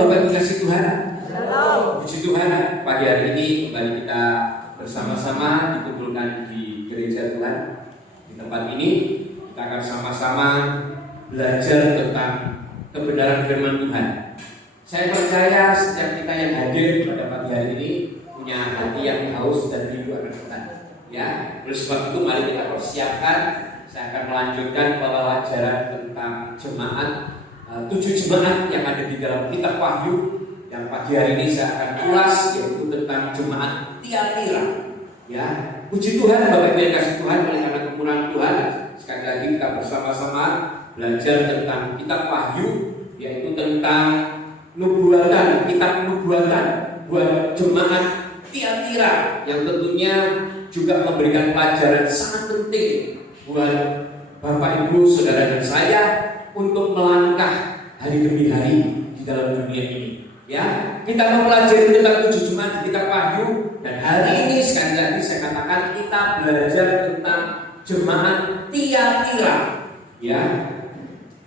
Bapak Ibu kasih Tuhan. Shalom. Puji Tuhan, pagi hari ini kembali kita bersama-sama dikumpulkan di gereja Tuhan. Di tempat ini kita akan sama-sama belajar tentang kebenaran firman Tuhan. Saya percaya setiap kita yang hadir pada pagi hari ini punya hati yang haus dan rindu akan Tuhan. Ya, oleh sebab itu mari kita persiapkan. Saya akan melanjutkan pelajaran tentang jemaat, 7 jemaat yang ada di dalam kitab Wahyu. Yang pagi hari ini saya akan ulas yaitu tentang jemaat Tiatira. Ya, puji Tuhan Bapak Ibu yang kasih Tuhan, oleh karena kemurahan Tuhan sekali lagi kita bersama-sama belajar tentang kitab Wahyu, yaitu tentang nubuatan, kitab nubuatan buat jemaat Tiatira yang tentunya juga memberikan pelajaran sangat penting buat Bapak Ibu, saudara dan saya untuk melangkah hari demi hari di dalam dunia ini. Ya, kita mempelajari tentang 7 jemaat di kitab Wahyu, dan hari ini sekali lagi saya katakan kita belajar tentang jemaat Tiatira. Ya,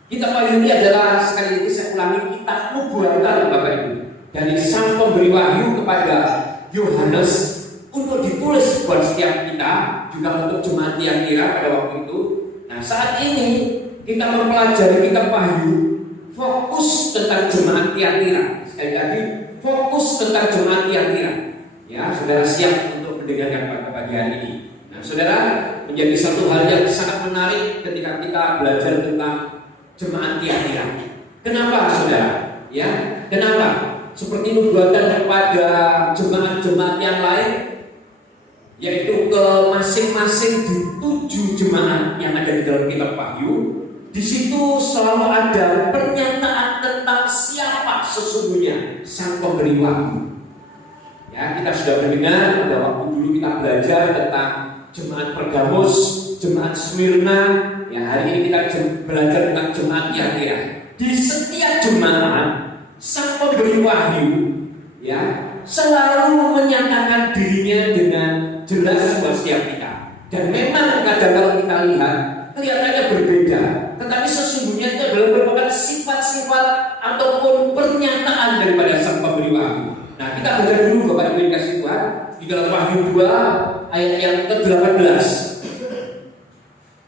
kitab Wahyu ini adalah, sekali lagi saya ulangi, kitab nubuatan Bapak Ibu dari sang pemberi wahyu kepada Yohanes untuk ditulis buat setiap kita, juga untuk jemaat Tiatira pada waktu itu. Nah, saat ini kita mempelajari kitab Wahyu fokus tentang jemaat Tiatira. Sekali lagi, fokus tentang jemaat Tiatira. Ya, saudara siap untuk mendengarkan pada pagi hari ini. Nah, saudara, menjadi satu hal yang sangat menarik ketika kita belajar tentang jemaat Tiatira. Kenapa, saudara? Ya, kenapa? Seperti nubuatan kepada jemaat-jemaat yang lain, yaitu ke masing-masing di 7 jemaat yang ada di dalam kitab Wahyu. Di situ selalu ada pernyataan tentang siapa sesungguhnya sang pemberi wahyu. Ya, kita sudah mendengar pada waktu dulu kita belajar tentang jemaat Pergamos, jemaat Smyrna. Ya, hari ini kita belajar tentang jemaat Tiatira. Di setiap jemaat sang pemberi wahyu, ya, selalu menyatakan dirinya dengan jelas buat setiap kita. Dan memang kadang kalau kita lihat kelihatannya berbeda, tetapi sesungguhnya itu adalah merupakan sifat-sifat ataupun pernyataan daripada sang pemberi wahyu. Nah, kita baca dulu Bapak Ibu yang kasih Tuhan di dalam Wahyu 2 ayat yang ke-18.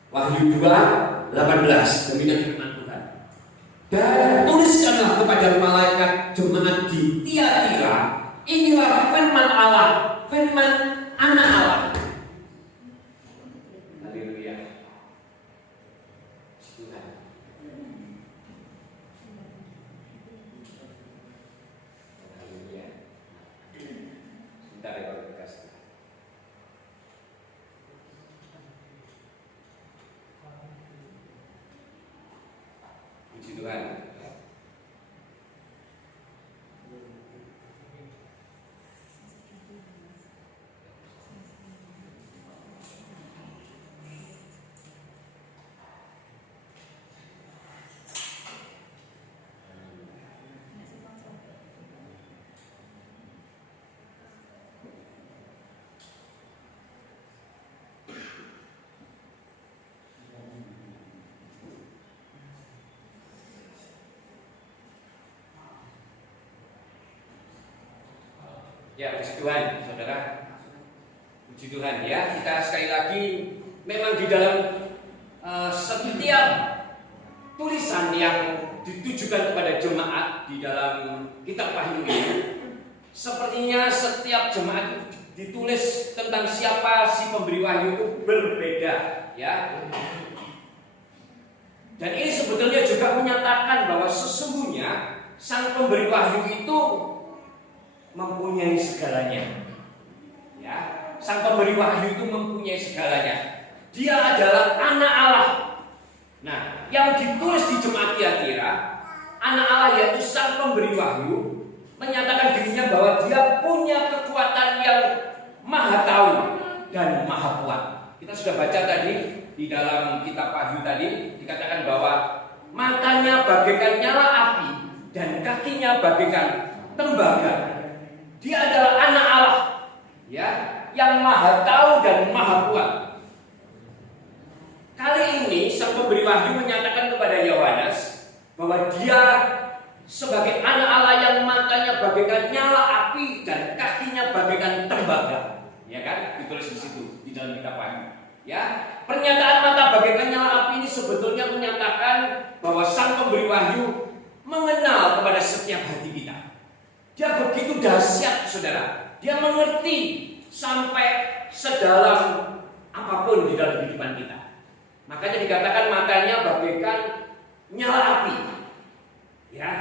Wahyu 2:18, demikian firman Tuhan. Dan tuliskanlah kepada malaikat jemaat di Tiatira, inilah firman Allah, firman Anak Allah. Puji Tuhan. Ya, puji Tuhan, saudara. Puji Tuhan ya. Kita sekali lagi memang di dalam setiap tulisan yang ditujukan kepada jemaat di dalam kitab Wahyu ini, sepertinya setiap jemaat ditulis tentang siapa si pemberi wahyu itu berbeda, ya. Dan ini sebetulnya juga menyatakan bahwa sesungguhnya sang pemberi wahyu itu mempunyai segalanya. Ya, sang pemberi wahyu itu mempunyai segalanya. Dia adalah Anak Allah. Nah, yang ditulis di jemaat Tiatira, Anak Allah yaitu sang pemberi wahyu, menyatakan dirinya bahwa dia punya kekuatan yang maha tahu dan maha kuat. Kita sudah baca tadi di dalam kitab Wahyu tadi, dikatakan bahwa matanya bagaikan nyala api dan kakinya bagaikan tembaga. Dia adalah Anak Allah, ya, yang maha tahu dan maha kuat. Kali ini sang pemberi wahyu menyatakan kepada Yohanes bahwa dia sebagai anak Allah yang matanya bagaikan nyala api dan kakinya bagaikan tembaga. Ya kan? Ditulis di situ di dalam kitab Wahyu. Ya, pernyataan mata bagaikan nyala api ini sebetulnya menyatakan bahwa Sang Pemberi Wahyu mengenal kepada setiap hati kita. Dia begitu dahsyat, saudara. Dia mengerti sampai sedalam apapun di dalam kehidupan kita. Makanya dikatakan matanya bagaikan nyala api. Ya,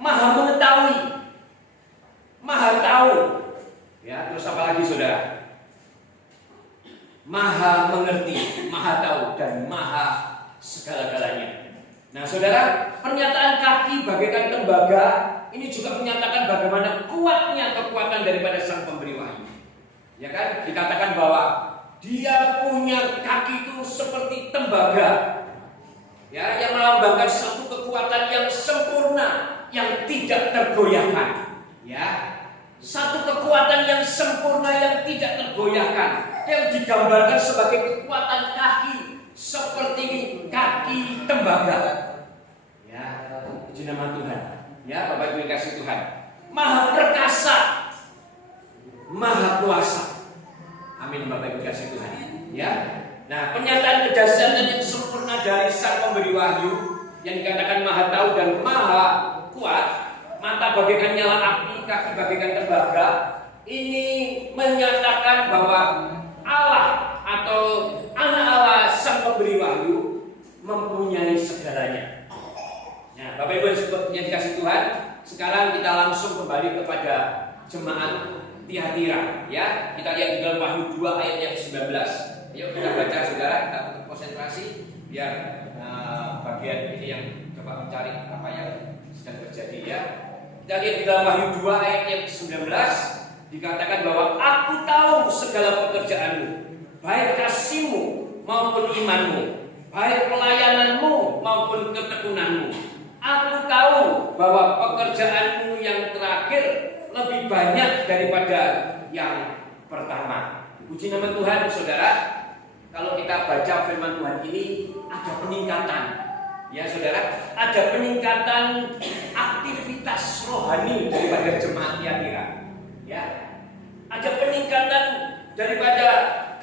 maha mengetahui, maha tahu. Ya, terus apa lagi, saudara? Maha mengerti, maha tahu, dan maha segala-galanya. Nah, saudara, pernyataan kaki bagaikan tembaga ini juga menyatakan bagaimana kuatnya kekuatan daripada Sang Pemberi Wahyu. Ya kan? Dikatakan bahwa dia punya kaki itu seperti tembaga. Ya, yang melambangkan satu kekuatan yang sempurna, yang tidak tergoyahkan. Ya, satu kekuatan yang sempurna yang tidak tergoyahkan, yang digambarkan sebagai kekuatan kaki seperti kaki tembaga. Ya, puji nama Tuhan. Ya, Bapak Ibu yang kasih Tuhan. Maha perkasa, maha kuasa. Amin, Bapak Ibu kasih Tuhan. Ya. Nah, pernyataan kedahsyatan yang sempurna dari Sang Pemberi Wahyu yang dikatakan maha tahu dan maha kuat, mata bagaikan nyala api, kaki bagaikan tembaga, ini menyatakan bahwa Allah atau anak Allah Sang Pemberi Wahyu mempunyai segalanya. Nah, Bapak Ibu yang dikasih Tuhan, sekarang kita langsung kembali kepada jemaat Tiatira. Ya, kita lihat di dalam Wahyu 2 ayat yang 19. Yuk kita baca, saudara, kita tetap konsentrasi biar bagian ini yang coba mencari apa yang sedang terjadi, ya. Kita lihat di dalam Wahyu 2 ayat yang 19 dikatakan bahwa aku tahu segala pekerjaanmu, baik kasihmu maupun imanmu, baik pelayananmu maupun ketekunanmu. Aku tahu bahwa pekerjaanmu yang terakhir lebih banyak daripada yang pertama. Puji nama Tuhan, saudara. Kalau kita baca firman Tuhan ini ada peningkatan, ya saudara, ada peningkatan aktivitas rohani daripada jemaat Tiatira. Ya, ada peningkatan daripada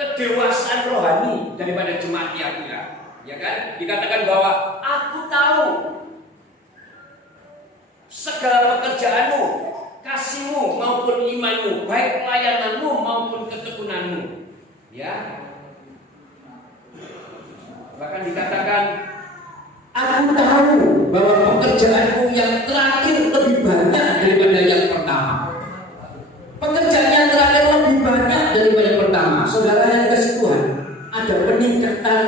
kedewasaan rohani daripada jemaat Tiatira. Ya kan? Dikatakan bahwa aku tahu segala pekerjaanmu, kasihmu maupun imanmu, baik pelayananmu maupun ketekunanmu. Ya. Bahkan dikatakan, aku tahu bahwa pekerjaanmu yang terakhir lebih banyak daripada yang pertama. Pekerjaan yang terakhir lebih banyak daripada yang pertama. Saudara yang kasih Tuhan, ada peningkatan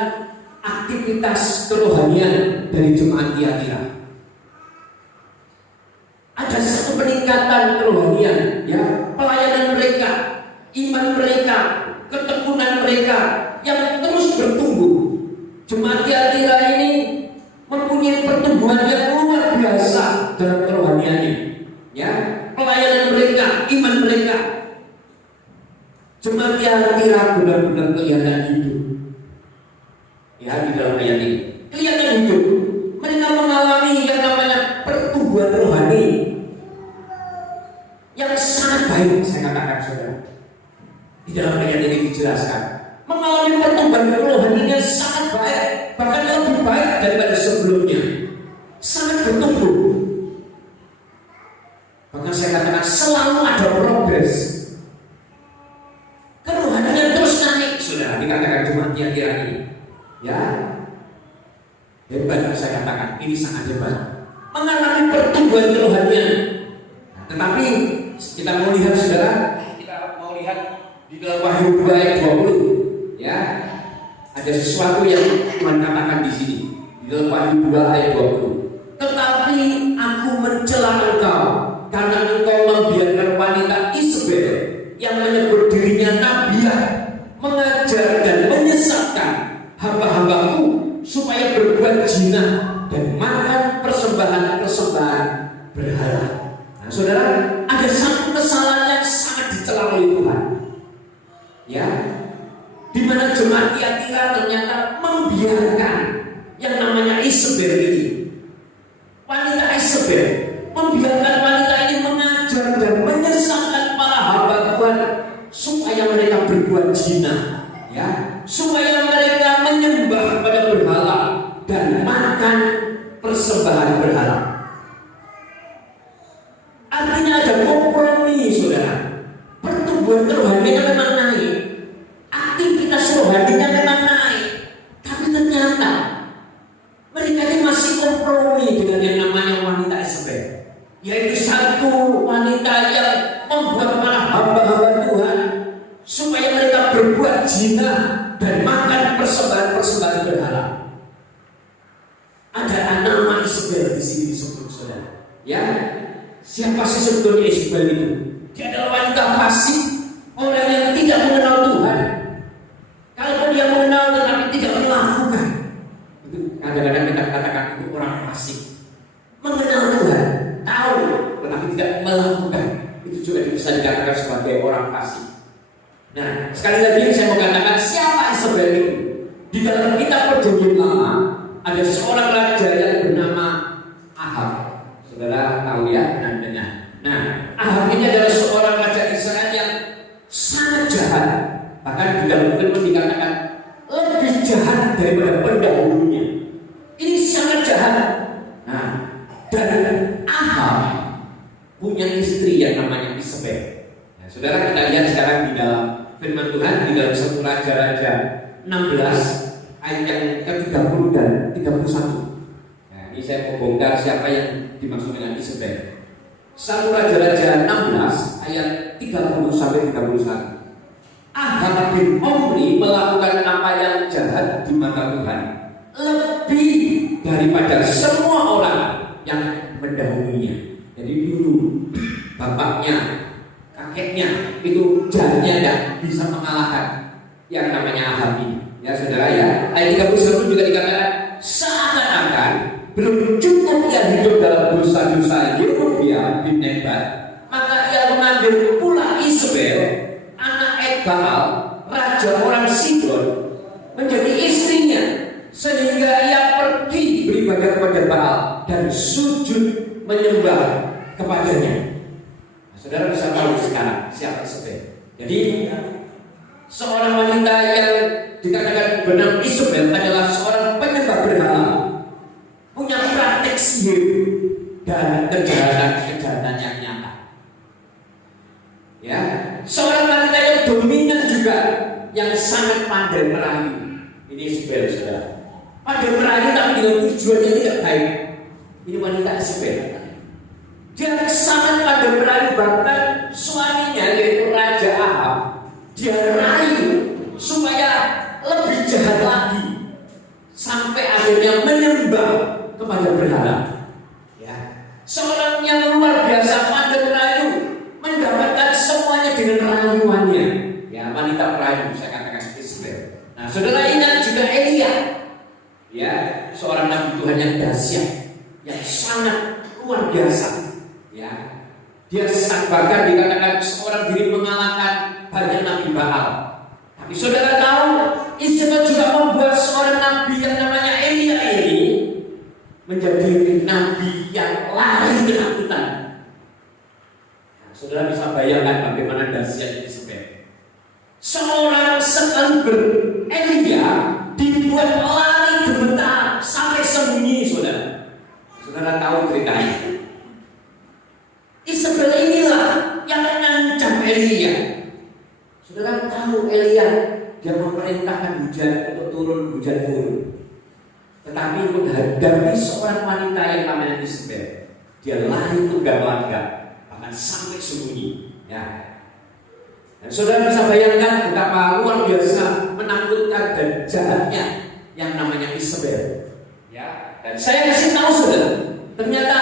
aktivitas kerohanian dari jemaat Tiatira. Ada satu peningkatan kerohanian, ya, pelayanan mereka, iman mereka, ketekunan mereka yang terus bertumbuh. Jemaat Tiatira ini mempunyai pertumbuhan yang luar biasa dalam kerohaniannya, ya, pelayanan mereka, iman mereka. Jemaat Tiatira benar-benar kelihatan hidup, ya, di dalam ayat ini kelihatan hidup. Mereka mengalami yang namanya pertumbuhan rohani yang sangat baik. Saya katakan, saudara, di dalam ayat ini dijelaskan mengalami pertumbuhan rohani yang sangat baik, bahkan lebih baik daripada sebelumnya, sangat bertumbuh. Bahkan saya katakan selalu ada progres. Kerohanian terus naik, saudara, dikatakan jemaat Tiatira ini. Ya, hebat, saya katakan ini sangat hebat, mengalami pertumbuhan kerohanian. Tetapi kita mau lihat, saudara, kita mau lihat di dalam Wahyu 2 ayat 20, ya, ada sesuatu yang Tuhan katakan di sini di dalam Wahyu 2 ayat 20. Tetapi aku mencela engkau karena engkau membiarkan wanita Isabel yang menyebut dirinya nabiah mengajar dan menyesatkan hamba-hambaku supaya berbuat zina dan makan persembahan-persembahan berhala. Nah, saudara, ada satu kesalahan yang sangat dicela oleh Tuhan, ya, di mana jemaat Tiatira ternyata membiarkan yang namanya Isabel ini, wanita Isabel, zina, ya, supaya mereka menyembah pada berhala dan makan persembahan berhala. Artinya ada kompromi, saudara. Pertumbuhan rohaninya memang naik, aktivitas rohaninya memang naik, tapi ternyata mereka ini masih kompromi dengan yang namanya wanita Isabel, yaitu satu wanita yang membuat para hamba-hamba Tuhan supaya mereka berbuat zina dan makan persembahan-persembahan berhala. Ada nama Isabel di sini disebut, saudara. Ya, siapa sih sebetulnya Isabel itu? Dia adalah wanita fasik, orang yang tidak mengenal Tuhan. Kalau dia mengenal tetapi tidak melakukan, itu kadang-kadang kita katakan itu orang fasik. Mengenal Tuhan, tahu tetapi tidak melakukan, itu juga bisa dikatakan sebagai orang fasik. Nah, sekali lagi saya mau katakan siapa Isabel itu? Di dalam kitab Perjanjian Lama ada seorang raja yang bernama Ahab. Saudara tahu ya namanya. Nah, Ahab ini adalah seorang raja Israel yang sangat jahat. Bahkan di dalam firman dikatakan lebih jahat daripada pendahulunya. Ini sangat jahat. Nah, dan Ahab punya istri yang namanya Isabel. Nah, saudara, kita lihat sekarang di dalam firman Tuhan di dalam 1 Raja-Raja 16 ayat yang ke-30 dan 31. Nah, ini saya mau bongkar siapa yang dimaksud dengan Isabel. 1 Raja-Raja 16 ayat 30 sampai 31. Ahab bin Omri melakukan apa yang jahat di mata Tuhan lebih daripada semua orang yang mendahulunya. Jadi dulu bapaknya, kakeknya itu jahatnya tidak bisa mengalahkan yang namanya Ahab ini. Ya saudara ya, ayat 31 juga dikatakan seakan-akan belum cukup ia hidup dalam dosa-dosa Yerobeam bin Nebat, maka ia mengambil pula Isabel, anak Etbaal, raja orang Sidon, menjadi istrinya, sehingga ia pergi beribadah kepada Baal dan sujud menyembah kepadanya. Nah, saudara bisa tahu sekarang siapa Isabel. Jadi seorang wanita yang dikatakan bernama Isabel adalah seorang penyembah berhala, punya praktek sihir dan kejahatan yang nyata. Ya, seorang wanita yang dominan juga, yang sangat pandai merayu. Ini Isabel, saudara. Pandai merayu tapi dengan tujuannya tidak baik. Ini wanita Isabel. Dia sangat pandai merayu, bahkan suaminya yaitu Raja Ahab dia rayu supaya lebih jahat lagi sampai akhirnya menyembah kepada berhala. Ya, seorang yang luar biasa pandai merayu, mendapatkan semuanya dengan rayuannya. Ya, wanita perayu, saya katakan Isabel. Nah, saudara ingat juga Elia. Ya, seorang nabi Tuhan yang dahsyat, yang sangat luar biasa. Ya, dia bahkan dikatakan seorang diri mengalahkan banyak nabi Baal. Tapi saudara tahu, Isabel juga membuat seorang nabi yang namanya Elia ini menjadi nabi yang lari ketakutan. Nah, saudara bisa bayangkan bagaimana dahsyat Isabel. Seorang sekaliber Elia dibuat lari gemetar sampai sembunyi, saudara. Saudara tahu ceritanya. Isabel inilah yang mengancam Elia. Saudara tahu Elia, dia memerintahkan hujan untuk hujan turun. Tetapi menghadapi seorang wanita yang namanya Isabel, dia lari tegak-tegak, bahkan sampai sembunyi. Ya. Dan saudara bisa bayangkan betapa luar biasa menakutkan dan jahatnya yang namanya Isabel. Ya. Dan saya kasih tahu saudara, ternyata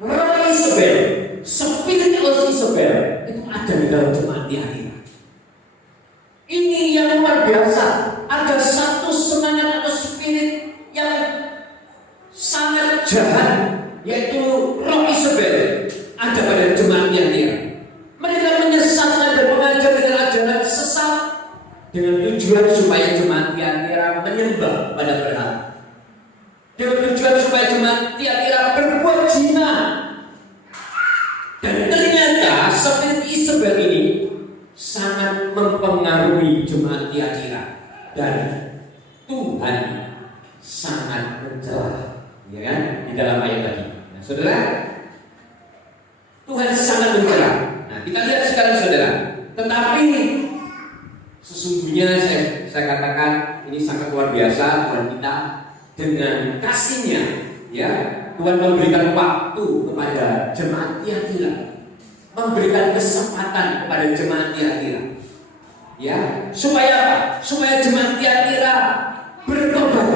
roh Isabel, spirit Isabel itu ada di dalam jemaat di akhirat. Ini yang luar biasa. Ada satu semangat atau spirit yang sangat jahat, yaitu roh Isabel, ada pada jemaat di akhirat. Mereka menyesatkan dan mengajar dengan ajaran sesat dengan tujuan supaya jemaat di akhirat menyembah pada berhala, dengan tujuan supaya jemaat di akhirat berbuat zina. Dan ternyata spirit Isabel ini sangat mempengaruhi jemaat Tiatira dan Tuhan sangat mencela, ya kan? Di dalam ayat tadi. Nah, saudara, Tuhan sangat mencela. Nah, kita lihat sekarang, saudara. Tetapi sesungguhnya saya katakan ini sangat luar biasa Tuhan kita dengan kasih-Nya, ya. Tuhan memberikan waktu kepada jemaat Tiatira, memberikan kesempatan kepada jemaat Tiatira, ya, supaya apa? Supaya jemaat Tiatira bertobat,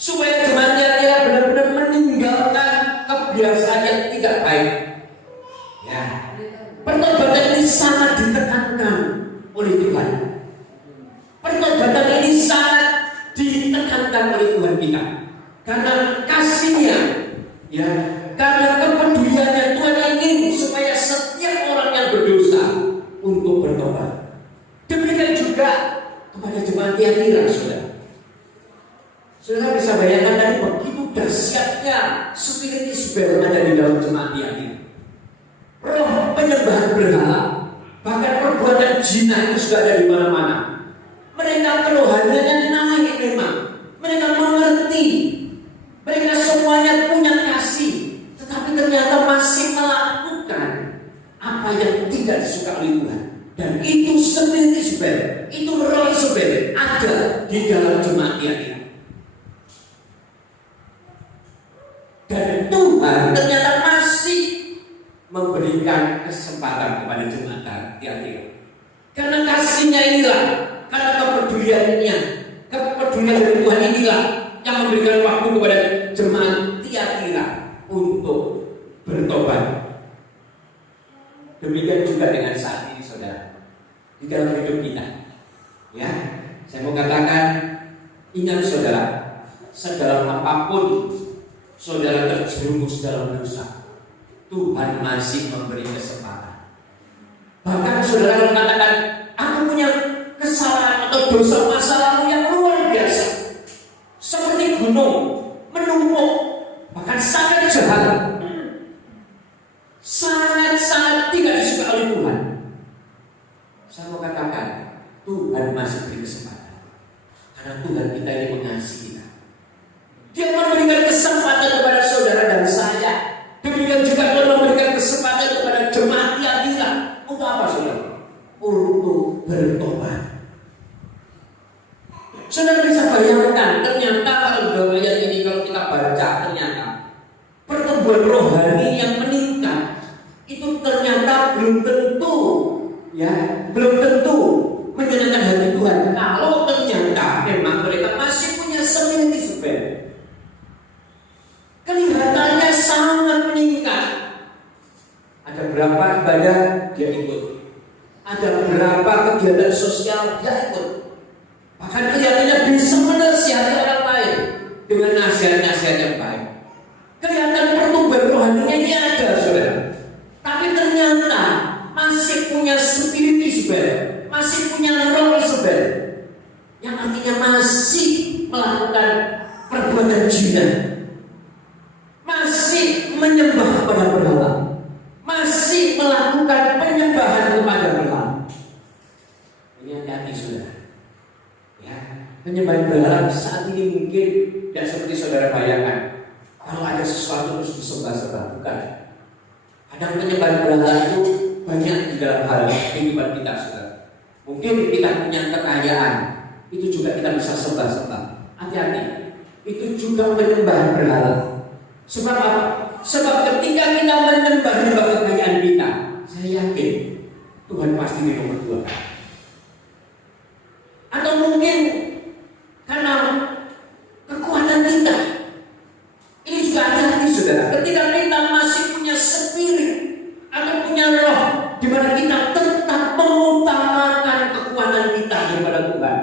supaya jemaat Tiatira benar-benar meninggalkan kebiasaan yang tidak baik. Ya, pertobatan ini sangat ditekankan oleh Tuhan. Pertobatan ini sangat ditekankan oleh Tuhan kita. Karena kasih-Nya, ya, karena kepeduliannya Tuhan ingin supaya setiap orang yang berdosa untuk bertobat. Demikian juga kepada jemaat Tiatira, saudara. Saudara bisa bayangkan tadi begitu dahsyatnya spirit Isabel ada di dalam jemaat Tiatira. Roh penyembahan berhala, bahkan perbuatan zina itu sudah ada di mana-mana. Mereka kerohaniannya naik memang. Mereka mengerti. Mereka semuanya punya kasih, tetapi ternyata masih melakukan apa yang tidak disukai oleh Tuhan. Dan itu spirit Isabel, itu roh Isabel ada di dalam jemaat Tiatira. Dan Tuhan ternyata masih memberikan kesempatan kepada jemaat Tiatira. Karena kasih-Nya inilah, karena kepeduliannya, kepedulian dari Tuhan inilah yang memberikan waktu kepada jemaat Tiatira untuk bertobat. Demikian juga dengan saat ini, saudara, di dalam hidup kita. Ya, saya mau katakan, ingat saudara, sedalam apapun saudara terjerumus dalam dosa, Tuhan masih memberi kesempatan. Bahkan saudara mengatakan, aku punya kesalahan atau dosa masa lalu yang luar biasa, seperti gunung menumpuk, bahkan sangat jahat, sangat tidak disukai oleh Tuhan. Saya mau katakan, Tuhan masih beri kesempatan, karena Tuhan kita ini mengasihi kita. Dia memberikan kesempatan kepada saudara dan saya. Demikian juga Tuhan memberikan kesempatan kepada jemaat Tiatira. Untuk apa, saudara? Untuk bertobat. Saudara bisa bayangkan, ternyata kalau dalam ayat ini kalau kita baca, ternyata pertumbuhan rohani yang meningkat itu ternyata belum tentu, ya, belum tentu menyenangkan hati Tuhan. Kalau ternyata memang mereka masih punya spirit Isabel, kelihatannya sangat meningkat. Ada berapa ibadah dia ikut, ada berapa kegiatan sosial dia ikut, bahkan kelihatannya bisa menasihati orang lain dengan nasihat-nasihat yang baik. Kelihatan pertumbuhan rohaninya ini ada, saudara. Tapi ternyata masih punya spirit Isabel, masih punya roh Isabel, yang artinya masih melakukan perbuatan zina, masih menyembah kepada berhala, masih melakukan penyembahan kepada berhala. Ini hati-hati, saudara. Ya, penyembahan berhala saat ini mungkin tidak seperti saudara bayangkan. Kalau ada sesuatu harus disembah-sembah, bukan. Kadang penyembahan berhala itu banyak di dalam hal kehidupan kita, saudara. Mungkin kita punya kekayaan, itu juga kita bisa sembah-sembah. Hati-hati, itu juga penyembahan berhala. Sebab apa? Sebab ketika kita menyembah kekayaan kita, saya yakin Tuhan pasti nomor 2. Atau mungkin karena kekuatan kita. Ini juga hati-hati, saudara. Ketika kita masih punya spirit atau punya roh, di mana kita tetap mengutamakan kekuatan kita kepada Tuhan,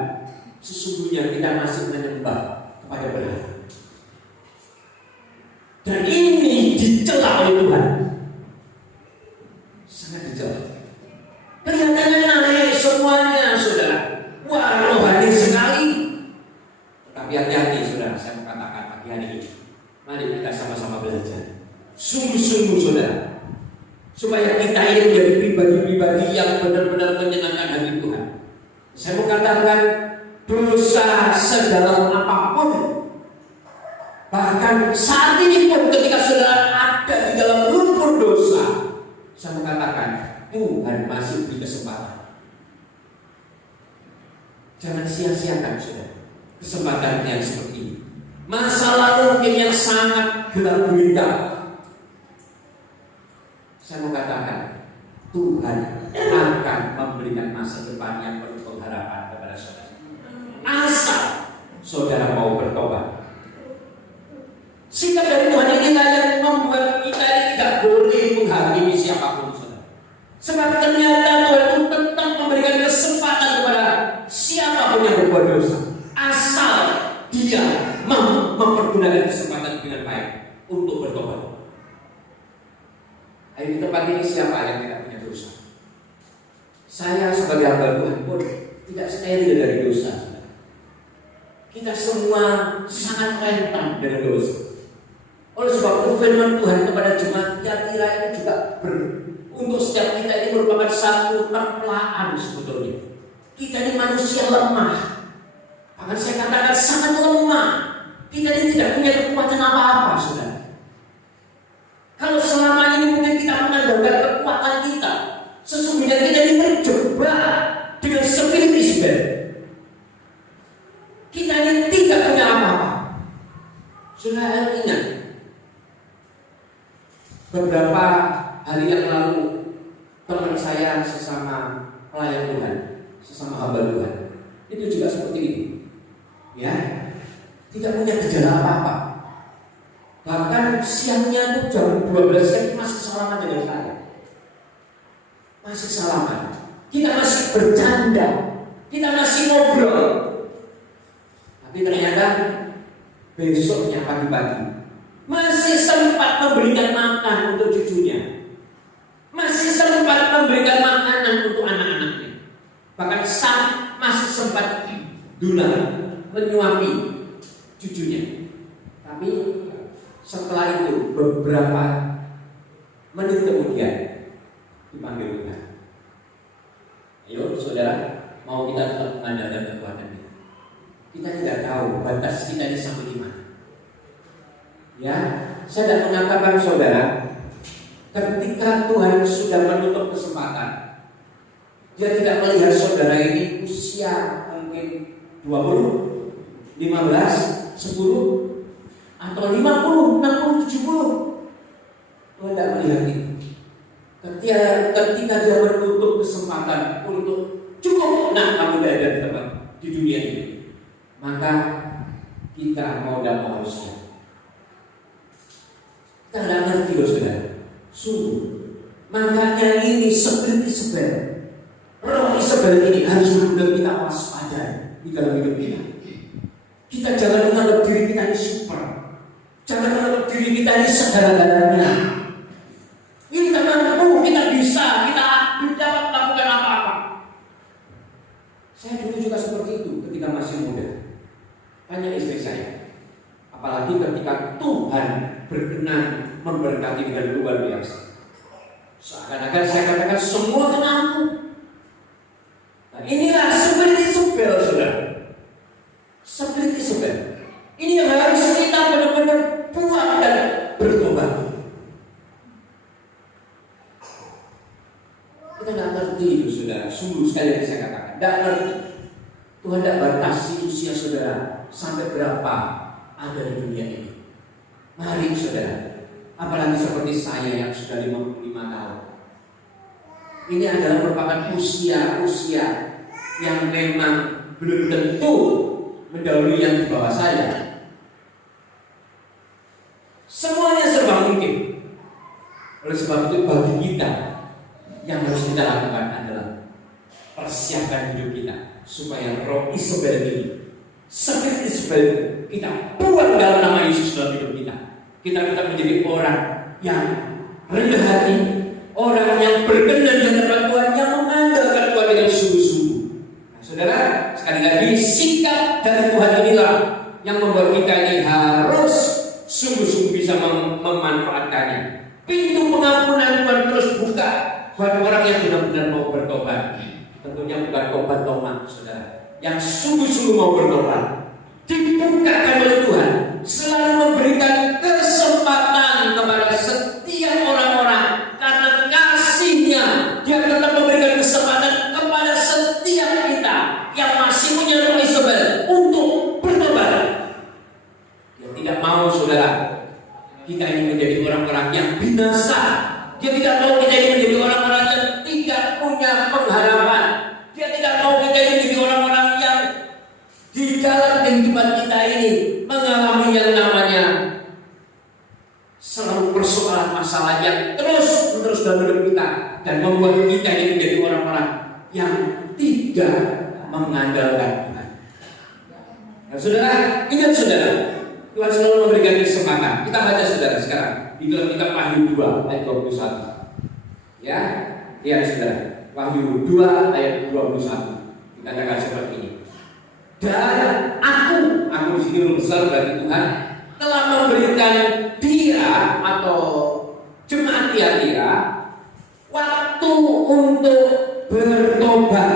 sesungguhnya kita masih menyembah kepada berhala. Dan ini dicela oleh Tuhan. supaya kita ini menjadi pribadi-pribadi yang benar-benar menyenangkan hati Tuhan. Saya mau katakan, dosa sedalam apapun, bahkan saat ini pun ketika saudara ada di dalam lumpur dosa, saya mau katakan Tuhan masih beri kesempatan. Jangan sia-siakan saudara kesempatan yang seperti ini. Masa lalu mungkin yang sangat gelap gulita, saya mau katakan Tuhan akan memberikan masa depan yang penuh pengharapan kepada saudara. Asal saudara mau bertobat. Sikap dari Tuhan ini yang membuat kita ini tidak boleh menghakimi siapapun saudara. Sebab ternyata Tuhan itu tetap memberikan kesempatan kepada siapapun yang berbuat dosa, asal dia mempergunakan kesempatan dengan baik untuk bertobat. Di tempat ini siapa yang tidak punya dosa? Saya sebagai hamba Tuhan pun tidak steril dari dosa. Kita semua sangat rentan dengan dosa. Oleh sebab itu firman Tuhan kepada jemaat Tiatira ini juga untuk setiap kita ini merupakan satu templaan sebetulnya. Kita ini manusia lemah. Bahkan saya katakan sangat lemah. Kita ini tidak punya kekuatan apa-apa, saudara. Kalau selama ini mungkin kita mengandalkan kekuatan kita, sesungguhnya kita ini terjebak dengan spirit Isabel. Kita ini tidak punya apa-apa. Saudara ingat, beberapa hari yang lalu teman saya sesama pelayan Tuhan, sesama hamba Tuhan, itu juga seperti ini, ya, tidak punya gejala apa-apa. Bahkan siangnya itu jam 12 siang masih salaman dengan saya. Masih salaman. Kita masih bercanda. Kita masih ngobrol. Tapi ternyata besoknya pagi-pagi masih sempat memberikan makan untuk cucunya. Masih sempat memberikan makanan untuk anak-anaknya. Bahkan masih sempat menyuapi cucunya. Tapi setelah itu beberapa menit kemudian dipanggil Tuhan. Ayo saudara, mau kita tetap mengandalkan kekuatan kita. Kita tidak tahu batas kita ini sampai di mana. Ya, saya tidak mengatakan saudara, ketika Tuhan sudah menutup kesempatan, Dia tidak melihat saudara ini usia mungkin 20, 15, 10 atau 50, 60, 70. Tuhan tidak melihat itu. Ketika Dia menutup kesempatan untuk cukup, kamu tidak ada di tempat di dunia ini, maka kita mau dan mau harus siap. Kita tidak ngerti loh saudara. Sungguh, makanya ini spirit Isabel, roh Isabel ini harus benar-benar kita waspada di dalam hidup kita. Kita jangan menganggap diri kita ini super. Jangan menganggap diri kita ini segala-galanya. Kita mampu, kita bisa, kita dapat melakukan apa-apa. Saya dulu juga seperti itu ketika masih muda. Tanya istri saya. Apalagi ketika Tuhan berkenan memberkati dengan luar biasa. Seakan-akan saya katakan semua kena aku. Nah, inilah seperti Isabel, saudara. Seperti Isabel. Ini yang harus kita benar-benar buang dan bertobat. Kita tidak ngerti itu saudara. Sungguh sekali yang saya katakan, tidak ngerti. Tuhan tidak batasi usia saudara sampai berapa ada di dunia ini. Mari saudara, apalagi seperti saya yang sudah 55 tahun. Ini adalah merupakan usia-usia yang memang belum tentu mendahului yang di bawah saya. Semuanya serba mungkin. Oleh sebab itu bagi kita yang harus kita lakukan adalah persiapkan hidup kita supaya roh Isabel ini, spirit Isabel kita buang dalam nama Yesus dalam hidup kita. Kita tetap menjadi orang yang rendah hati, orang yang berkenan di hadapan Tuhan, yang mengandalkan Tuhan dengan sungguh-sungguh. Nah, saudara, sekali lagi sikap dari Tuhan inilah yang membuat kita ini harus sungguh-sungguh bisa memanfaatkannya. Pintu pengampunan Tuhan terus buka buat orang yang benar-benar mau bertobat. Tentunya bukan tobat tomat, saudara. Yang sungguh-sungguh mau bertobat, dibukakan oleh Tuhan, selalu memberikan kesempatan kepada setiap orang-orang. Karena kasih-Nya, Dia tetap memberikan kesempatan kepada setiap kita yang masih punya roh Isabel untuk bertobat. Dia tidak mau, saudara, kita ini menjadi orang-orang yang binasa. Dia tidak mau kita ini menjadi orang-orang yang tidak punya pengharapan. Dia tidak mau kita ini menjadi orang-orang yang di dalam kehidupan kita ini mengalami yang namanya selalu persoalan masalah yang terus dalam hidup kita dan membuat kita ini menjadi orang-orang yang tidak mengandalkan Tuhan. Nah, saudara, ingat saudara, Tuhan selalu memberikan kesempatan. Kita baca saudara sekarang di dalam kitab Wahyu 2 ayat 21. Ya, lihat saudara, Wahyu 2 ayat 21. Kita katakan seperti ini. Dan aku di sini belum besar bagi Tuhan, telah memberikan dia atau jemaat Tiatira waktu untuk bertobat.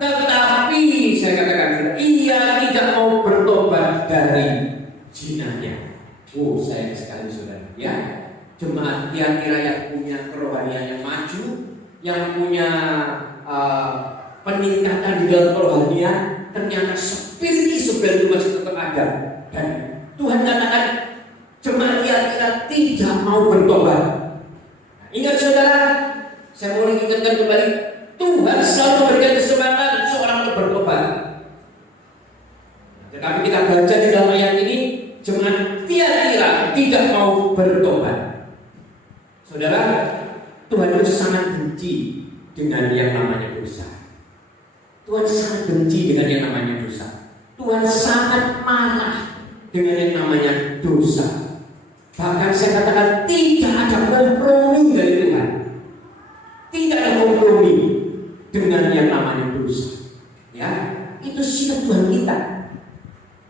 Tetapi saya katakan ia tidak mau bertobat dari jinahnya. Oh, sayang sekali saudara. Ya, jemaat Tiatira yang punya kerohanian yang maju, yang punya peningkatan di dalam kerohanian, ternyata spirit Isabel itu masih tetap ada. Dan Tuhan katakan jemaat Tiatira tidak mau bertobat. Nah, ingat saudara, saya mau ingatkan kembali, Tuhan selalu memberikan kesempatan seorang untuk bertobat. Tetapi kita baca di dalam ayat ini, jemaat Tiatira tidak mau bertobat. Saudara, Tuhan itu sangat benci dengan yang namanya dosa. Tuhan sangat benci dengan yang namanya dosa. Tuhan sangat marah dengan yang namanya dosa. Bahkan saya katakan tidak ada kompromi dari Tuhan. Tidak ada kompromi dengan yang namanya dosa. Ya, itu sikap Tuhan kita.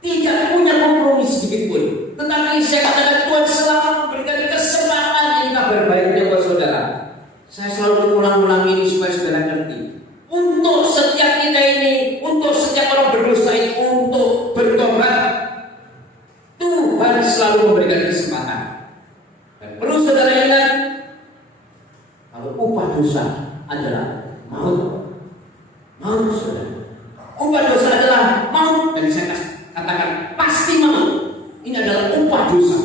Tidak punya kompromi sedikit pun. Tetapi saya katakan Tuhan selalu memberikan kesempatan yang kabar baiknya buat saudara. Saya selalu mengulang-ulang ini supaya saudara ngerti. Untuk setiap kita ini, untuk setiap orang berdosa ini, untuk bertobat, Tuhan selalu memberikan kesempatan. Dan perlu saudara ingat, kalau upah dosa adalah maut, maut saudara. Upah dosa adalah maut, dan saya katakan pasti maut. Ini adalah upah dosa.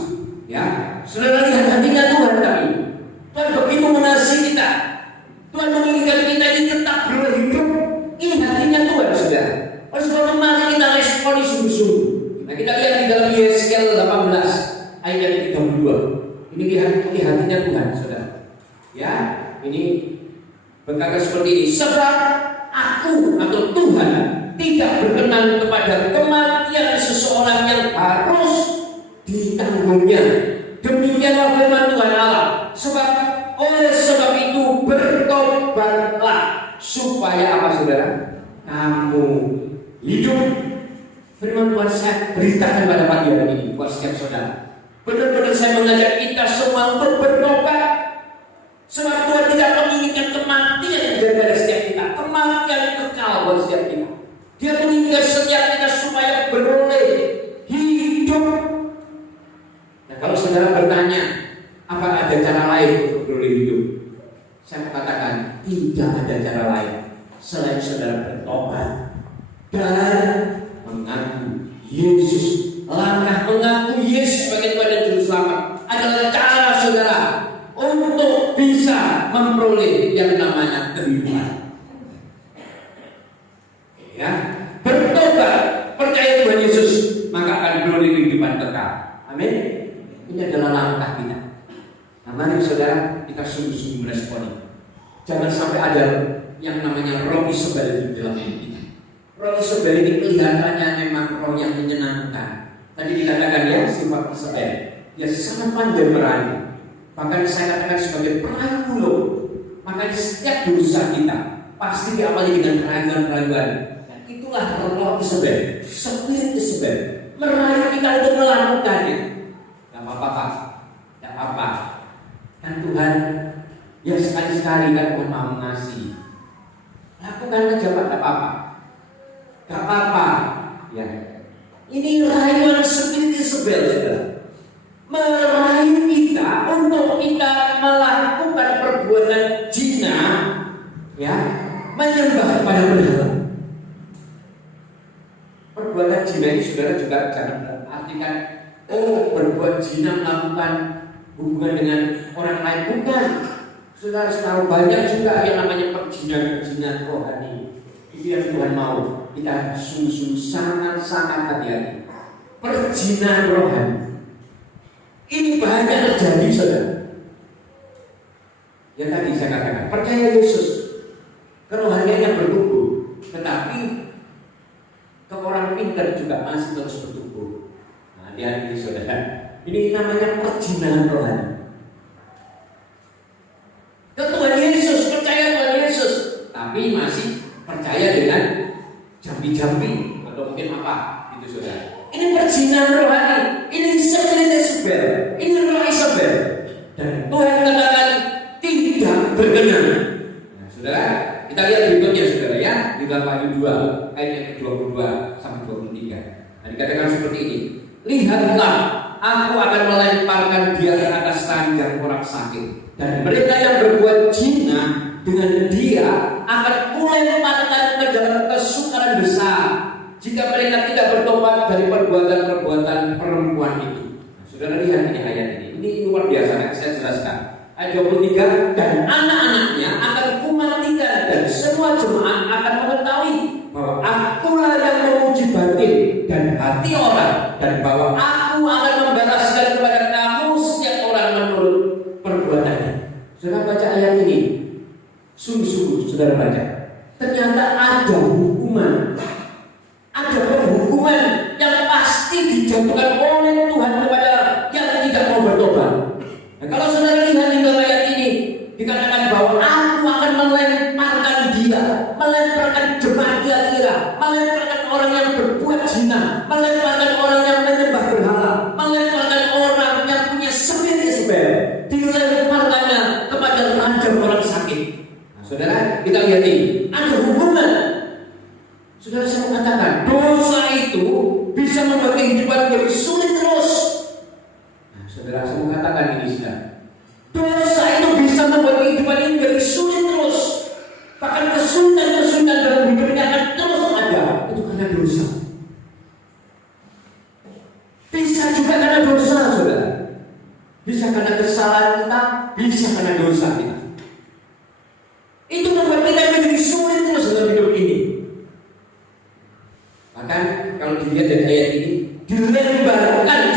Ya, saudara lihat hatinya Tuhan kami. Tuhan begitu mengasihi kita. Tuhan menginginkan kita ini tetap berhidup. Ini hatinya Tuhan, saudara. Oleh sebab itu mari kita responi sungguh-sungguh. Nah, kita lihat di dalam Yeskiel 18 ayat 32. Ini hatinya Tuhan, saudara. Ya, ini berkata seperti ini. Sebab aku atau Tuhan tidak berkenan kepada kematian seseorang yang harus ditanggungnya. Demikianlah firman Tuhan Allah. Oleh sebab itu bertobatlah supaya apa saudara? Kamu hidup. Firman Tuhan saya beritakan pada pagi hari ini buat setiap saudara. Benar-benar saya mengajak kita semua untuk bertobat. Sebab Tuhan tidak menginginkan kematian daripada setiap kita, kematian kekal buat setiap kita. Dia menginginkan setiap kita supaya beroleh hidup. Nah, kalau saudara bertanya, apa ada cara lain untuk beroleh hidup? Saya katakan tidak ada cara lain selain saudara bertobat dan mengaku Yesus. Langkah mengaku Yesus sebagai Tuhan dan Juru Selamat adalah cara saudara untuk bisa memperoleh yang namanya kehidupan. Ya, bertobat, percaya Tuhan Yesus, maka akan beroleh kehidupan kekal. Amin. Ini adalah langkah kita. Nah, mari saudara kita sungguh-sungguh meresponi. Jangan sampai ada yang namanya roh Isabel di dalam hidup kita. Roh Isabel ini kelihatannya memang roh yang menyenangkan. Tadi dikatakan ya, sifat Isabel, dia sangat pandai merayu. Bahkan saya katakan sebagai perayu mulut. Makanya setiap dosa kita pasti diawali dengan perayuan-perayuan. Dan itulah roh Isabel, spirit Isabel, merayu kita untuk melakukannya. Gak apa-apa Pak, gak apa-apa. Kan Tuhan Ya sekali-sekali kan Tuhan mau mengasihi. Lakukan aja Pak, gak apa-apa. Gak apa-apa. Ya. Ini rayuan Spirit Isabel, saudara. Merayu kita untuk kita melakukan perbuatan zina, ya, menyembah kepada berhala. Perbuatan zina ini saudara juga jangan artikan berbuat zina melakukan hubungan dengan orang lain, bukan. Saudara tahu banyak juga yang namanya perjinan rohani. Itu yang Tuhan mau kita sungguh-sungguh sangat-sangat hati-hati. Perjinan rohani ini banyak terjadi, saudara. Yang tadi saya katakan, percaya Yesus, kerohaniannya bertumbuh, tetapi ke orang pintar juga masih terus bertumbuh. Nah, hati-hati saudara. Ini namanya perjinan rohani. Ke Tuhan Yesus, percaya Tuhan Yesus, tapi masih percaya dengan jambi-jambi atau mungkin apa itu saudara. Ini perjinan rohani, ini Spirit Isabel, ini roh Isabel, dan Tuhan katakan tidak berkenan. Nah, saudara, kita lihat berikutnya saudara ya, di dalam Wahyu 2 ayat yang ke-22 sampai 23. Nah, dikatakan seperti ini. Lihatlah, aku akan melemparkan dia ke atas ranjang orang sakit, dan mereka yang berbuat zina dengan dia akan kulemparkan ke dalam kesukaran besar jika mereka tidak bertobat dari perbuatan-perbuatan perempuan itu. Nah, saudara lihat ini ayat ini luar biasa. Saya jelaskan. Ayat 23, dan anak-anaknya akan kumatikan dan semua jemaat akan mengetahui bahwa akulah yang menguji batin dan hati orang, dan bahwa aku akan membalaskan kepada kamu setiap orang menurut perbuatannya. Saudara baca ayat ini, sungguh-sungguh saudara baca. Ternyata ada hukuman, ada penghukuman yang pasti dijatuhkan oleh Tuhan kepada yang tidak mau bertobat. Nah, kalau saudara lihat di dalam ayat ini dikatakan bahwa aku akan melemparkan dia, melemparkan jemaat kira-kira, melemparkan orang yang berbuat zina, melemparkan orang yang menyembah berhala, melemparkan orang yang punya spirit Isabel, dilemparkannya kepada ranjang orang sakit. Nah, saudara, kita lihat ini ada hubungan. Saudara, saya mau katakan dosa itu bisa membuat kehidupan menjadi sulit terus. Nah, saudara, saya mau katakan ini sudah. Dosa itu bisa membuat kehidupan ini menjadi sulit terus. Bahkan kesulitan-kesulitan dalam hidupnya akan terus ada. Itu karena dosa. Bisa juga karena dosa, saudara. Bisa karena kesalahan kita, bisa karena dosa kita. Itu membuat kita menjadi sulit terus dalam hidup ini. Bahkan kalau dilihat dari ayat ini, dilemparkan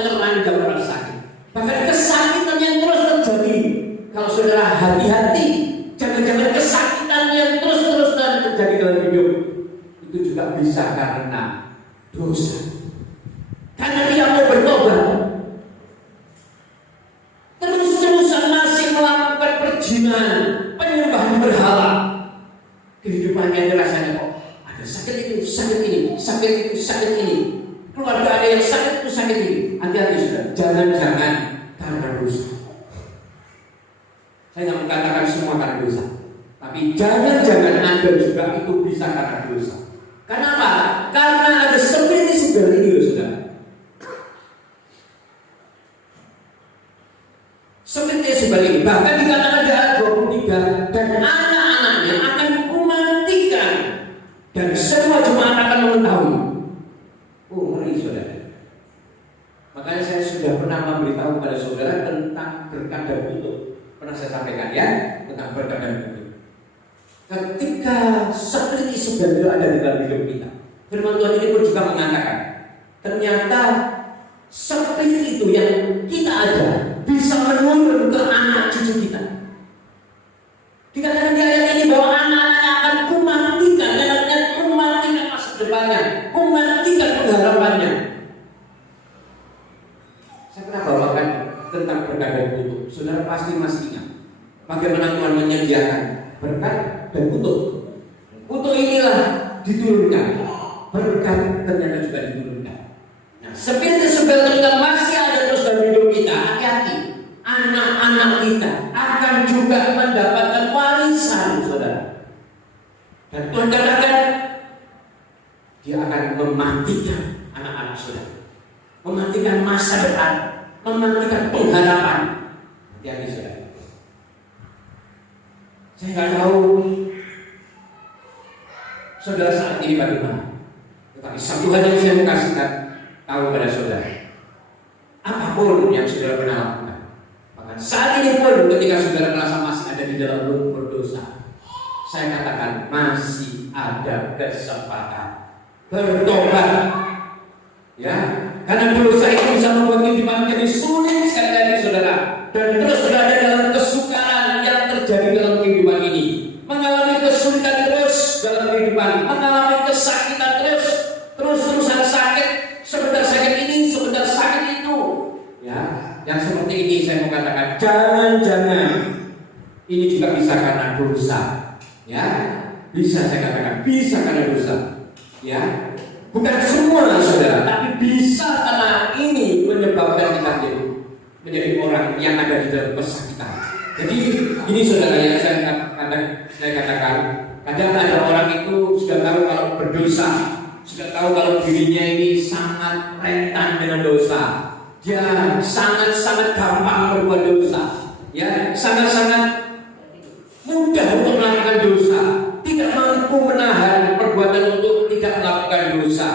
ke ranjang orang sakit. Bahkan kesakitan yang terus terjadi. Kalau saudara hati-hati, jangan-jangan kesakitan yang terus-terusan terjadi dalam hidup itu juga bisa karena dosa. Karena dia mau bertobat, terus-terusan masih melakukan perjinan, penyembahan berhala. Kehidupannya rasanya kok ada sakit itu, sakit ini, sakit itu, sakit ini. Keluarga ada yang sakit itu, sakit ini. Hati-hati sudah, jangan-jangan karena dosa. Saya nggak mengatakan semua karena dosa, tapi jangan-jangan Anda juga itu bisa karena dosa. Kenapa? Karena ada spirit Isabel ini, saudara. Spirit Isabel ini bahkan dikatakan di ayat 23, dan anak-anaknya akan kumatikan dan semua jemaat akan mengetahui. Oh, ngeri saudara. Makanya saya sudah pernah memberitahu kepada saudara tentang berkat dan kutuk. Pernah saya sampaikan ya tentang berkat dan kutuk. Ketika spirit Isabel itu ada di dalam hidup kita, firman Tuhan ini pun juga mengatakan ternyata spirit itu yang kita ada bisa menurun ke anak cucu kita. Dikatakan di ayat ini bahwa anak-anaknya akan kumatikan, anaknya kumatikan masa depannya, kumatikan pengharapannya. Saya pernah bawakan tentang berkat dan kutuk. Saudara pasti masih ingat bagaimana Tuhan menyediakan berkat dan kutuk. Kutuk inilah diturunkan, berkat ternyata juga diturunkan. Nah, spirit Isabel ketika masih ada terus dalam hidup kita, hati-hati. Anak-anak kita akan akan juga mendapatkan warisan, saudara. Dan Tuhan katakan dia akan mematikan anak-anak saudara, mematikan masa depan, mematikan pengharapan. Hati-hati saudara. Saya nggak tahu saudara saat ini bagaimana, tetapi satu hal yang saya mau kasihkan tahu pada saudara, apapun yang saudara pernah lakukan, bahkan saat ini pun ketika saudara merasa masih ada di dalam lumpur dosa, saya katakan masih ada kesempatan bertobat, ya, karena dosa itu bisa membuat kehidupan menjadi sulit sekali lagi saudara, dan terus berada dalam kesukaran yang terjadi dalam kehidupan ini, mengalami kesulitan terus dalam kehidupan, mengalami kesakitan terus-terusan sakit, sebentar sakit ini, sebentar sakit itu, ya, yang seperti ini saya mau katakan, jangan-jangan ini juga bisa karena dosa, ya, bisa saya katakan, bisa karena dosa, ya, bukan semua saudara, tapi bisa karena ini menyebabkan kita menjadi orang yang ada di dalam kesakitan. Jadi ini saudara yang saya katakan, kadang ada orang itu sudah tahu kalau berdosa, sudah tahu kalau dirinya ini sangat rentan dengan dosa, dia sangat-sangat gampang berbuat dosa, ya, sangat-sangat mudah untuk melakukan dosa, tidak mampu menahan perbuatan untuk tidak melakukan dosa,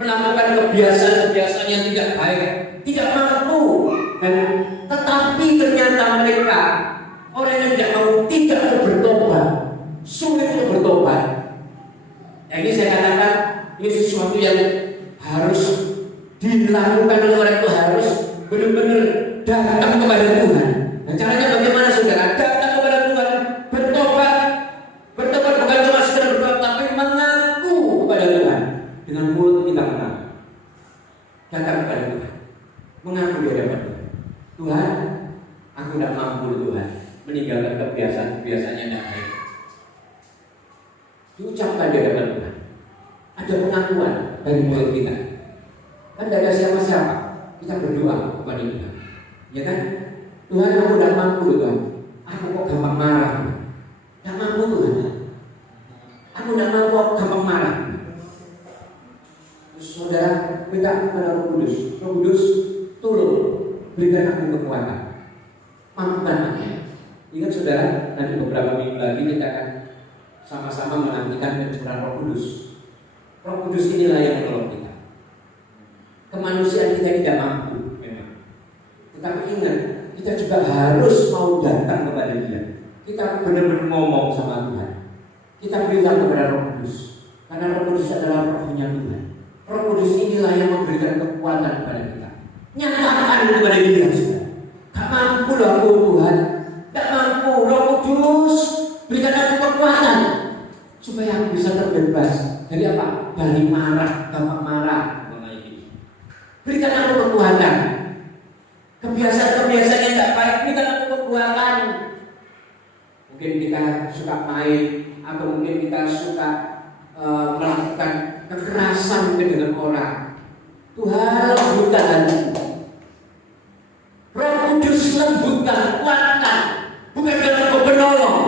melakukan kebiasaan-kebiasaan yang tidak baik, tidak mampu. Dan tetapi ternyata mereka orang yang tidak mau bertobat, sulit untuk bertobat. Nah, ini saya katakan ini sesuatu yang harus dilakukan oleh orang itu, harus benar-benar datang kepada Tuhan. Dan caranya bagaimana saudara? Datang kepada Tuhan, bertobat bukan cuma sekedar bertobat, tapi mengaku kepada Tuhan dengan mulut kita menang. Datang kepada Tuhan, mengaku di hadapan Tuhan. Tuhan, aku tidak mampu Tuhan meninggalkan kebiasaan-kebiasaan yang tidak baik. Diucapkan di hadapan Tuhan. Ada pengakuan dari mulut kita. Kan tidak ada siapa-siapa. Kita berdoa kepada Tuhan, ya kan? Tuhan, aku tidak mampu Tuhan. Aku kok gampang marah. Tidak mampu Tuhan. Aku tidak mampu, aku gampang marah. Terus saudara minta kepada Roh Kudus. Roh Kudus, tolong berikan aku kekuatan. Mampukan aku. Ingat saudara, nanti beberapa minggu lagi kita akan sama-sama menantikan pencurahan Roh Kudus. Roh Kudus inilah yang menolong kita. Kemanusiaan kita tidak mampu memang. Tetapi ingat, kita juga harus mau datang kepada Dia. Kita benar-benar ngomong sama Tuhan. Kita bilang kepada Roh Kudus, karena Roh Kudus adalah rohnya Tuhan. Roh Kudus inilah yang memberikan kekuatan kepada kita. Nyatakan kepada Dia, saudara. Tak mampu loh aku Tuhan, tak mampu. Roh Kudus, berikan aku kekuatan supaya aku bisa terbebas dari apa? Dari marah, gampang marah. Berikan aku kekuatan. Kebiasaan-kebiasaan yang tak baik, berikan aku kekuatan. Mungkin kita suka main, atau mungkin kita suka melakukan kekerasan dengan orang. Tuhan, lembutkan hati. Roh Kudus, lembutkan, kuatkan. Bukan dalam kau penolong.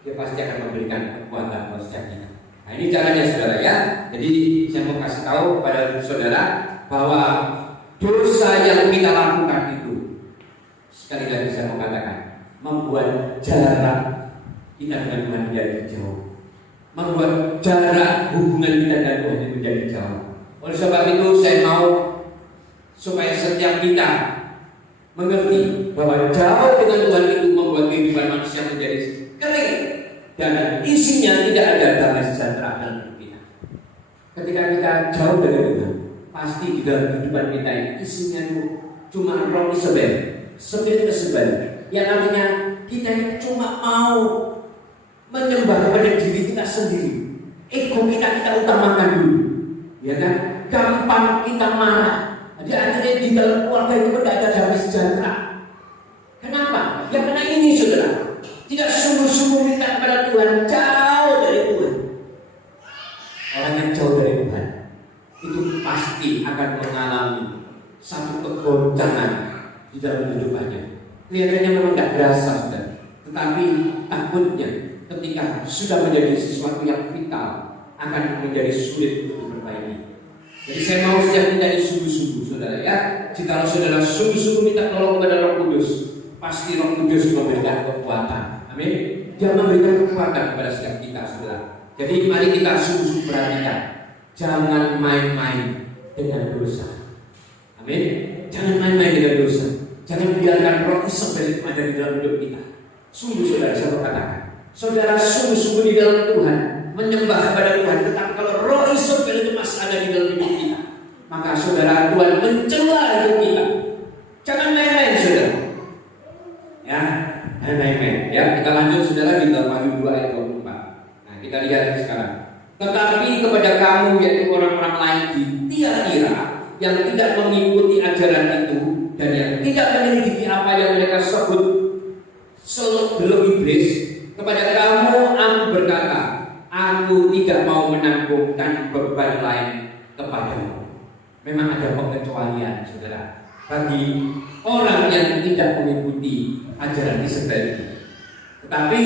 Dia pasti akan memberikan kekuatan buat setiap kita. Nah, ini caranya saudara ya. Jadi saya mau kasih tahu kepada saudara bahwa dosa yang kita lakukan itu, sekali lagi saya mau katakan, membuat jarak kita dengan Tuhan menjadi jauh, membuat jarak hubungan kita dengan Tuhan menjadi jauh. Oleh sebab itu saya mau supaya setiap kita mengerti bahwa jauh dengan Tuhan itu membuat kehidupan manusia menjadi kering dan isinya tidak ada damai sejahtera dalam hidup kita. Ketika kita jauh dari Tuhan, pasti di dalam kehidupan kita ini isinya cuma roti sebel, yang artinya kita ini cuma mau menyembah kepada diri kita sendiri. Ego kita utamakan dulu, ya kan? Gampang kita marah. Jadi akhirnya di dalam keluarga itu tidak ada damai sejahtera. Kenapa? Ya karena ini saudara, tidak sungguh-sungguh minta kepada Tuhan, jauh dari Tuhan. Orang yang jauh dari Tuhan itu pasti akan mengalami satu kegoncangan di dalam kehidupannya. kelihatannya memang nggak berasa, saudara. Tetapi takutnya ketika sudah menjadi sesuatu yang vital akan menjadi sulit untuk diperbaiki. Jadi saya mau sejak kita ini sungguh-sungguh, saudara ya. Jika saudara sungguh-sungguh minta tolong kepada Roh Kudus, pasti Roh Kudus memberikan kekuatan. Amin. Dia memberikan kekuatan kepada setiap kita, saudara. Jadi mari kita sungguh-sungguh perhatikan, jangan main-main dengan dosa. Amin. Jangan main-main dengan dosa. Jangan biarkan roh isep ada di dalam hidup kita. Sungguh saudara, saya katakan, saudara sungguh-sungguh di dalam Tuhan, menyembah kepada Tuhan. Tetapi kalau roh isep itu masih ada di dalam hidup kita, maka saudara, Tuhan mencela hidup kita. Jangan main-main, saudara. Ya, jangan main-main. Ya, kita lanjut saudara di dalam Wahyu 2 ayat 24. Nah, kita lihat sekarang. Tetapi kepada kamu, yaitu orang-orang lain di Tiatira yang tidak mengikuti ajaran itu dan yang tidak menyelidiki apa yang mereka sebut seluk-beluk iblis, kepada kamu aku berkata, aku tidak mau menanggungkan beban lain kepadamu. Memang ada pengecualian, saudara, bagi orang yang tidak mengikuti ajaran Isabel ini. Tetapi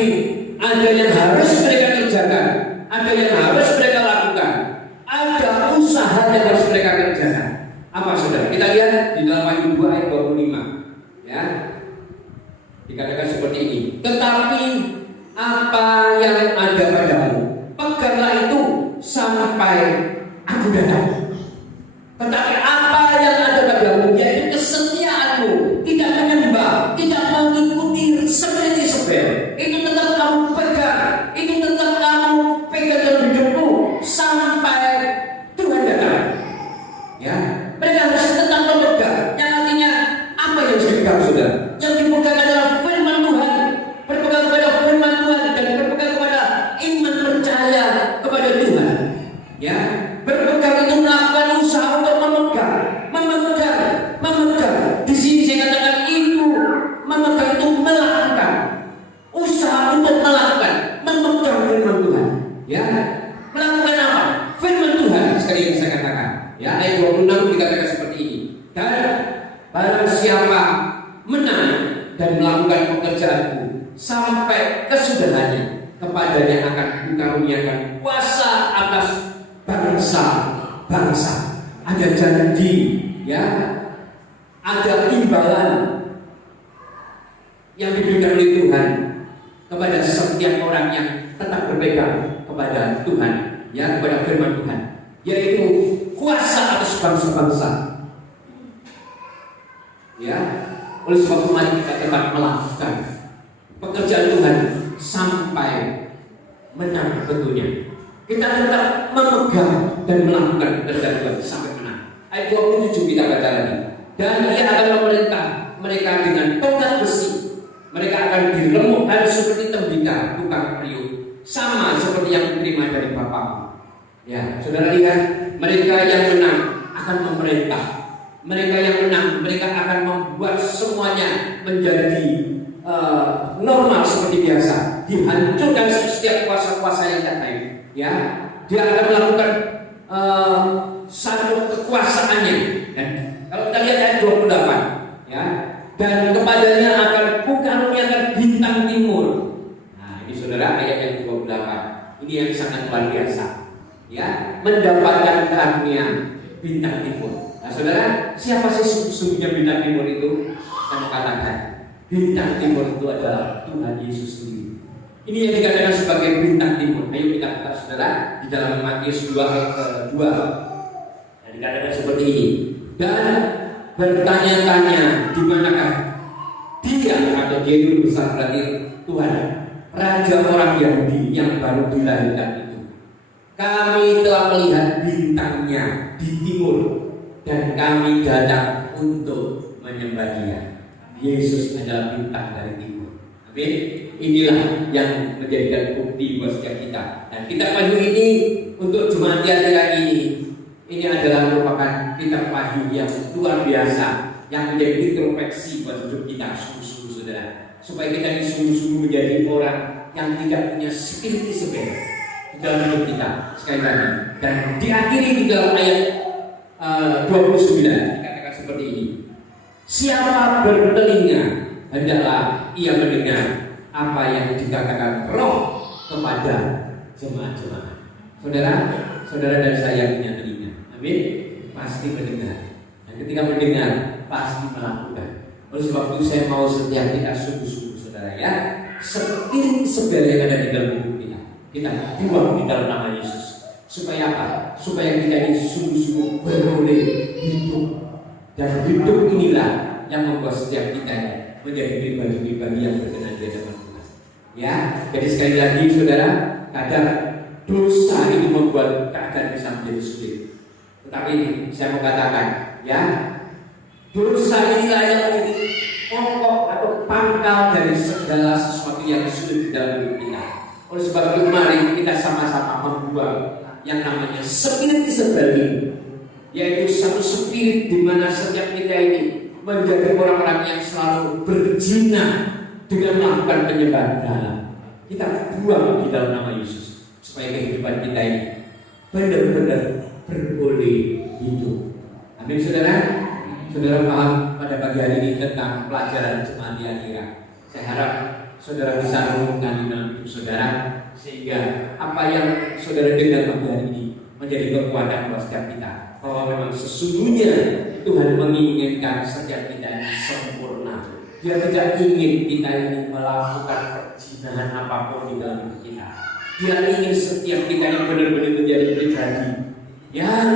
ada yang harus mereka kerjakan, ada yang harus mereka lakukan, ada usaha yang harus mereka kerjakan. Apa saudara? Kita lihat di dalam Wahyu 2 ayat 25. Ya. Dikatakan seperti ini. Tetapi apa yang ada padamu, peganglah itu sampai aku datang. Tetapi apa yang ada padamu, yaitu kesetiaanmu, tidak menyembah, tidak mengikuti seperti Isabel, itu tetap kamu pegang, itu tetap kamu pegang dalam hidupmu sampai Tuhan datang. Ya. Mereka harus tetap memegang. Yang artinya apa yang harus dipegang, saudara? Yang dipegang adalah firman Tuhan, berpegang kepada firman Tuhan dan berpegang kepada iman percaya kepada Tuhan. Ya, berpegang itu melakukan usaha untuk memegang. Di sini saya katakan itu memegang itu melakukan usaha untuk melakukan, memegang firman Tuhan. Ya, melakukan apa? Firman Tuhan. Sekali lagi saya katakan. Ya, ayat 26 dikatakan seperti ini. Dan barang siapa menang dan melakukan pekerjaanku sampai kesudahannya, kepadanya akan kukaruniakan kuasa atas bangsa-bangsa. Ada janji, ya, ada imbalan yang diberikan oleh Tuhan kepada setiap orang yang tetap berpegang kepada Tuhan, ya, kepada firman Tuhan, yaitu kuasa atas bangsa-bangsa. Ya, oleh sebab itu mari kita tetap melakukan pekerjaan Tuhan sampai menang betulnya. Kita tetap memegang dan melakukan pekerjaan Tuhan sampai menang. Ayat 27 kita baca lagi. Dan ia akan memerintah mereka dengan tongkat besi. Mereka akan diremukkan seperti tembikar tukang periuk, sama seperti yang diterima dari Bapa. Ya, saudara lihat, mereka yang menang akan memerintah. Mereka yang menang, mereka akan membuat semuanya menjadi normal seperti biasa. Dihancurkan setiap kuasa-kuasa yang jahat. Ya, dia akan melakukan satu kekuasaannya. Dan kalau kita lihat ayat 28, ya, dan kepadanya akan kukaruniakan bintang timur. Nah, ini saudara ayat yang 28. Ini yang sangat luar biasa. Ya, mendapatkan karunia bintang timur. Nah, saudara, siapa sih sesungguhnya bintang timur itu? Saya katakan, bintang timur itu adalah Tuhan Yesus sendiri. Ini yang dikatakan sebagai bintang timur. Ayo kita lihat, saudara, di dalam Matius 2 ayat 2. Yang dikatakan seperti ini. Dan bertanya-tanya, di manakah dia, atau dia itu besar berarti Tuhan, Raja orang Yahudi yang baru dilahirkan itu. Kami telah melihat bintangnya di timur dan kami datang untuk menyembah dia. Yesus adalah bintang dari timur. Amin. Inilah yang menjadikan bukti buat setiap kita. Dan kitab Wahyu ini untuk jemaat Tiatira ini adalah merupakan kitab Wahyu yang luar biasa, yang menjadi introspeksi buat hidup kita sungguh-sungguh, saudara. Supaya kita ini sungguh-sungguh menjadi orang yang tidak punya spirit Isabel di dalam hidup kita. Sekali lagi, dan diakhiri di dalam ayat 29 dikatakan seperti ini. Siapa bertelinga hendaklah ia mendengar apa yang dikatakan Roh kepada jemaat-jemaat. Saudara dan saya punya telinga, amin, pasti mendengar. Dan ketika mendengar, pasti melakukan. Oleh sebab itu saya mau setiap kita sungguh-sungguh, saudara ya, sepiring segala yang ada di dalam hidup kita buang di dalam nama Yesus. Supaya apa? Supaya kita ini sungguh-sungguh beroleh hidup. Dan hidup inilah yang membuat setiap kita ini menjadi pribadi-pribadi yang berkenan di hadapan Tuhan. Ya, jadi sekali lagi saudara, kadang dosa itu membuat keadaan bisa menjadi sulit. Tetapi saya mau katakan, ya, dosa inilah yang menjadi pokok atau pangkal dari segala sesuatu yang sulit di dalam hidup kita. Oleh sebab itu mari kita sama-sama membuang yang namanya spirit Isabel, yaitu satu spirit di mana setiap kita ini menjadi orang-orang yang selalu berzina dengan melakukan penyembahan. Kita buang di dalam nama Yesus supaya kehidupan kita ini benar-benar beroleh hidup. Amin saudara. Saudara paham pada pagi hari ini tentang pelajaran jemaat di akhirat. Saya harap saudara bisa merenungkan di dalam hidup saudara, sehingga apa yang saudara dengar pagi hari ini menjadi kekuatan buat setiap kita, bahwa memang sesungguhnya Tuhan menginginkan setiap kita ini sempurna. Dia tidak ingin kita ini melakukan perzinahan apapun di dalam hidup kita. Dia ingin setiap kita ini benar-benar menjadi pribadi yang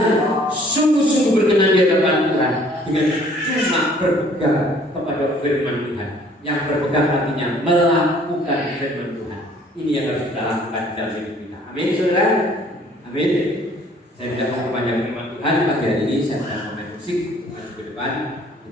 sungguh-sungguh berkenan di hadapan Tuhan, dengan cuma berpegang kepada firman Tuhan. Yang berpegang artinya melakukan firman Tuhan. Ini yang harus kita lakukan dalam hidup kita. Amin saudara. Amin. Saya tidak mau kepanjang firman Tuhan pagi hari ini. Saya akan main musik ke depan.